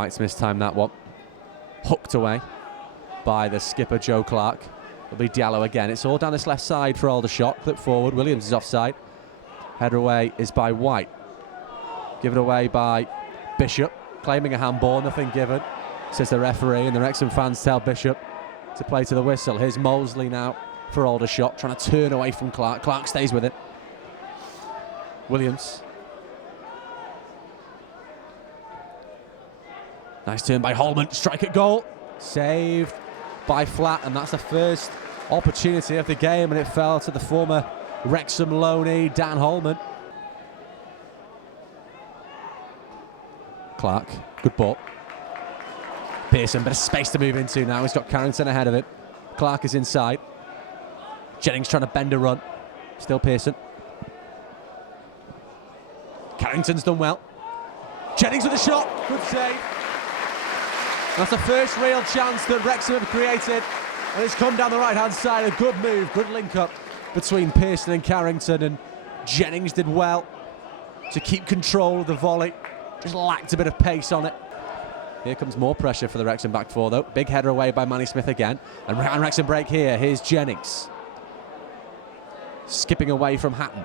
Whitesmith's time that one. Hooked away by the skipper, Joe Clark. It'll be Diallo again. It's all down this left side for Aldershot. Clip forward. Williams is offside. Header away is by White. Given away by Bishop. Claiming a handball. Nothing given, says the referee, and the Wrexham fans tell Bishop to play to the whistle. Here's Mosley now for Aldershot, trying to turn away from Clark. Clark stays with it. Williams. Nice turn by Holman. Strike at goal. Saved by Flat, and that's the first opportunity of the game, and it fell to the former Wrexham loanee, Dan Holman. Clark, good ball. Pearson, bit of space to move into now. He's got Carrington ahead of him. Clark is inside. Jennings trying to bend a run. Still Pearson. Carrington's done well. Jennings with a shot. Good save. That's the first real chance that Wrexham have created. And it's come down the right-hand side. A good move, good link-up between Pearson and Carrington. And Jennings did well to keep control of the volley. Just lacked a bit of pace on it. Here comes more pressure for the Wrexham back four, though. Big header away by Manny Smith again. And Wrexham break here. Here's Jennings. Skipping away from Hatton.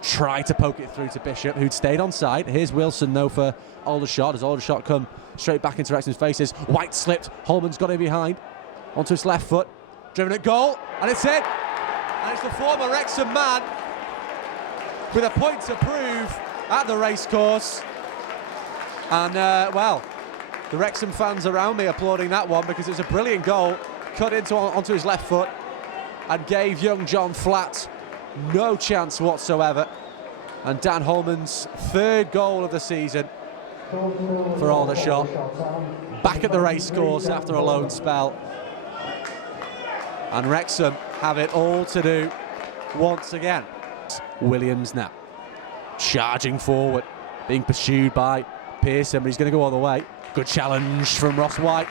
Try to poke it through to Bishop, who'd stayed on side. Here's Wilson, though, for Aldershot, as Aldershot come straight back into Wrexham's faces. White slipped. Holman's got in behind. Onto his left foot. Driven at goal. And it's in. And it's the former Wrexham man with a point to prove at the racecourse. And, well, the Wrexham fans around me applauding that one because it was a brilliant goal. Cut onto his left foot and gave young John Flat no chance whatsoever. And Dan Holman's third goal of the season for Aldershot. Back at the racecourse after a loan spell. And Wrexham have it all to do once again. Williams now charging forward, being pursued by Pearson, but he's going to go all the way. Good challenge from Ross White.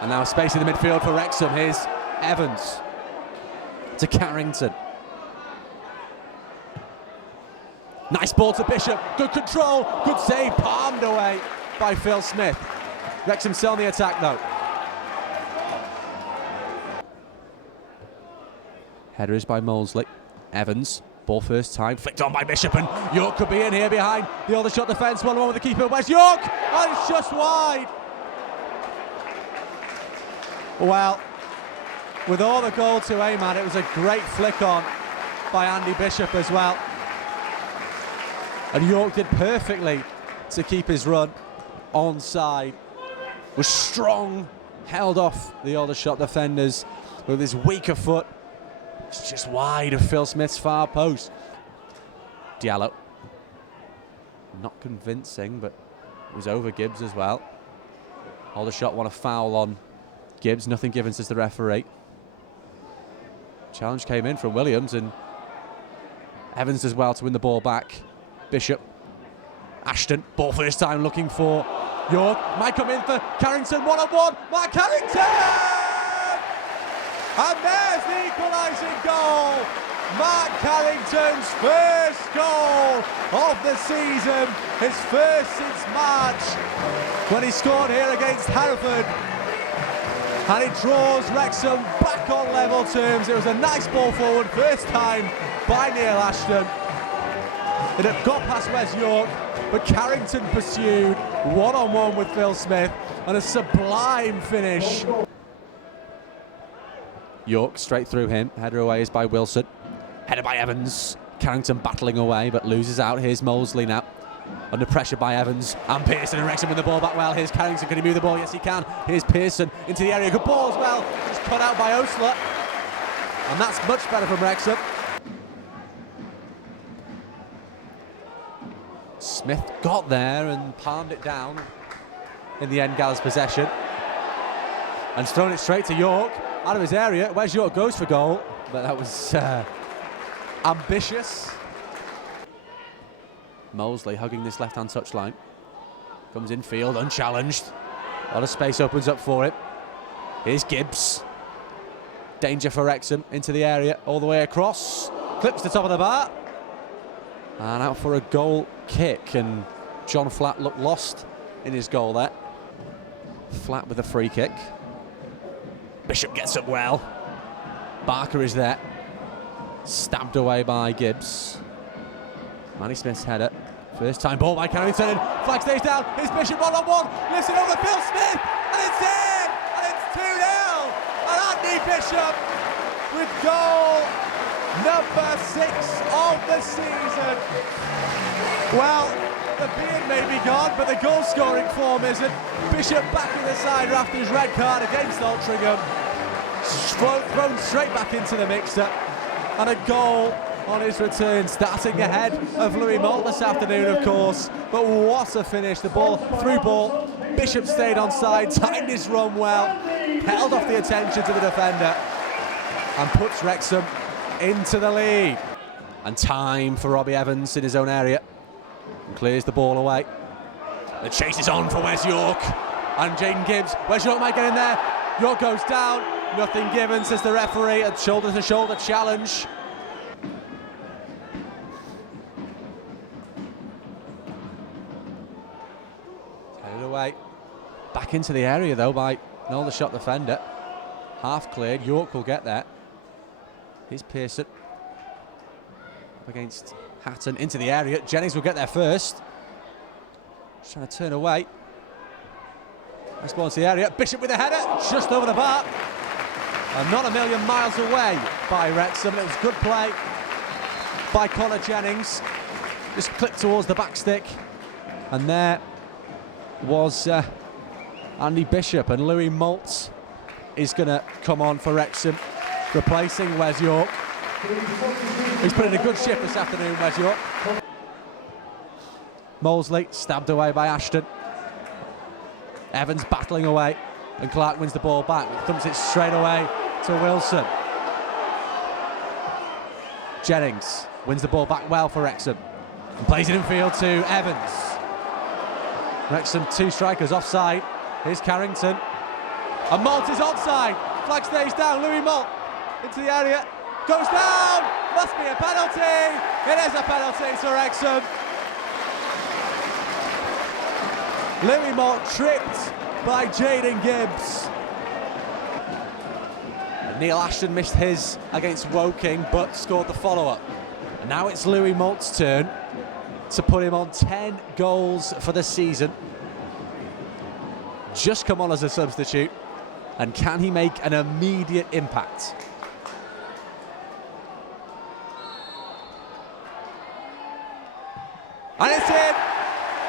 And now space in the midfield for Wrexham. Here's Evans to Carrington. Nice ball to Bishop. Good control. Good save. Palmed away by Phil Smith. Wrexham still on the attack, though. Header is by Mosley. Evans. Ball first time. Flicked on by Bishop, and York could be in here behind the Aldershot defence. 1-1 with the keeper. Where's York? And it's just wide. Well, with all the goal to aim at, it was a great flick on by Andy Bishop as well. And York did perfectly to keep his run onside. Was strong, held off the Aldershot defenders with his weaker foot. It's just wide of Phil Smith's far post. Diallo. Not convincing, but it was over Gibbs as well. Aldershot want a foul on Gibbs. Nothing given, says the referee. Challenge came in from Williams, and Evans does well to win the ball back. Bishop. Ashton. Ball first time looking for York. Might come in for Carrington. One-on-one. Mark Carrington! And there's the equalising goal. Mark Carrington's first goal of the season. His first since March when he scored here against Hereford. And it draws Wrexham back on level terms. It was a nice ball forward, first time by Neil Ashton. It had got past Wes York, but Carrington pursued one-on-one with Phil Smith, and a sublime finish. York straight through him. Header away is by Wilson. Header by Evans. Carrington battling away but loses out. Here's Mosley now. Under pressure by Evans. And Pearson, and Wrexham win the ball back well. Here's Carrington. Can he move the ball? Yes, he can. Here's Pearson into the area. Good ball as well. Just cut out by Osler. And that's much better from Wrexham. Smith got there and palmed it down. In the end, Gall's possession. And thrown it straight to York. Out of his area. Where's York? Goes for goal. But that was ambitious. Mosley hugging this left-hand touchline. Comes infield, unchallenged. A lot of space opens up for it. Here's Gibbs. Danger for Wrexham into the area, all the way across. Clips the top of the bar. And out for a goal kick. And John Flatt looked lost in his goal there. Flatt with a free kick. Bishop gets up well. Barker is there. Stabbed away by Gibbs. Manny Smith's header. First time ball by Carrington. Flag stays down. Here's Bishop 1-on-1. Lifts it over Phil Smith. And it's in! And it's 2-0. And Andy Bishop with goal number 6 of the season. Well, the beard may be gone, but the goal scoring form isn't. Bishop back in the side after his red card against Altrincham. Thrown straight back into the mixer. And a goal on his return, starting ahead of Louis Moult this afternoon, of course. But what a finish. The ball, through ball. Bishop stayed on side, timed his run well, held off the attention to the defender, and puts Wrexham into the lead. And time for Robbie Evans in his own area. Clears the ball away. The chase is on for Wes York. And Jaden Gibbs. Wes York might get in there. York goes down. Nothing given, says the referee. A shoulder-to-shoulder challenge. Headed away. Back into the area, though, by an Aldershot defender. Half cleared. York will get there. Here's Pearson. Up against Hatton into the area. Jennings will get there first. Just trying to turn away. Nice ball into the area. Bishop with a header, just over the bar. And not a million miles away by Wrexham. It was good play by Connor Jennings. Just clipped towards the back stick. And there was Andy Bishop. And Louis Moult is going to come on for Wrexham, replacing Wes York. He's put in a good shift this afternoon, Wes York. Molesley stabbed away by Ashton. Evans battling away, and Clark wins the ball back. Thumps it straight away to Wilson. Jennings wins the ball back well for Wrexham and plays it in field to Evans. Wrexham 2 strikers offside. Here's Carrington. And Moult is onside. Flag stays down. Louis Moult into the area. Goes down. Must be a penalty. It is a penalty to Wrexham. Louis Moult tripped by Jaden Gibbs. Neil Ashton missed his against Woking, but scored the follow-up. And now it's Louis Moult's turn to put him on 10 goals for the season. Just come on as a substitute. And can he make an immediate impact? And it's in!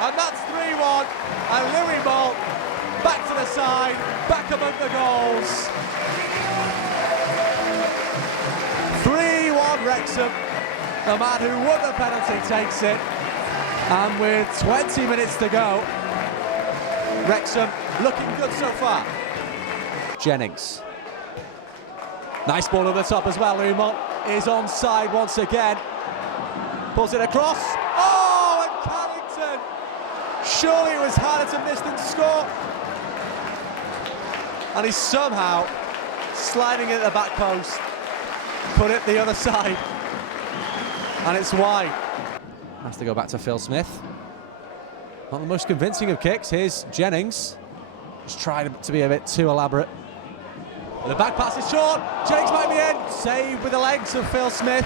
And that's 3-1. And Louis Moult back to the side, back among the goals. 3-1 Wrexham. The man who won the penalty takes it. And with 20 minutes to go, Wrexham looking good so far. Jennings. Nice ball over the top as well. Louis Moult is onside once again. Pulls it across. Oh, and Carrington. Surely it was harder to miss than to score. And he's somehow sliding it at the back post. Put it the other side. And it's wide. Has to go back to Phil Smith. Not the most convincing of kicks. Here's Jennings. Just tried to be a bit too elaborate. And the back pass is short. Jennings might be in. Saved with the legs of Phil Smith.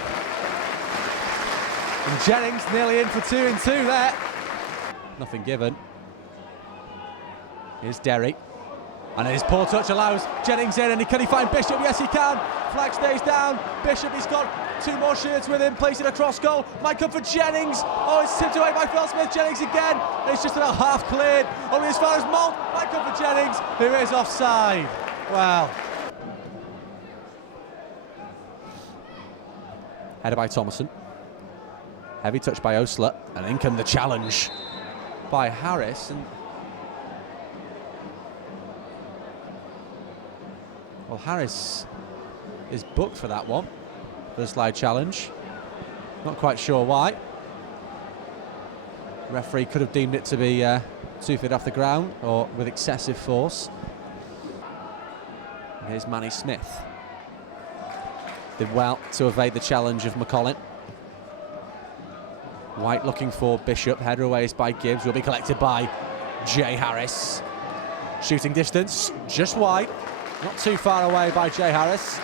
And Jennings nearly in for 2-2 there. Nothing given. Here's Derry. And his poor touch allows Jennings in, and can he find Bishop? Yes, he can. Flag stays down. Bishop, he's got 2 more shirts with him. Plays it across goal. Might come for Jennings. Oh, it's tipped away by Phil Smith. Jennings again. And it's just about half cleared. Only as far as Moult. Might come for Jennings, who is offside. Wow. Header by Thomason. Heavy touch by Osler. And in come the challenge by Harris. And well, Harris is booked for that one, for the slide challenge. Not quite sure why. The referee could have deemed it to be 2 feet off the ground or with excessive force. And here's Manny Smith. Did well to evade the challenge of McCollin. White looking for Bishop. Header away is by Gibbs. Will be collected by Jay Harris. Shooting distance, just wide. Not too far away by Jay Harris.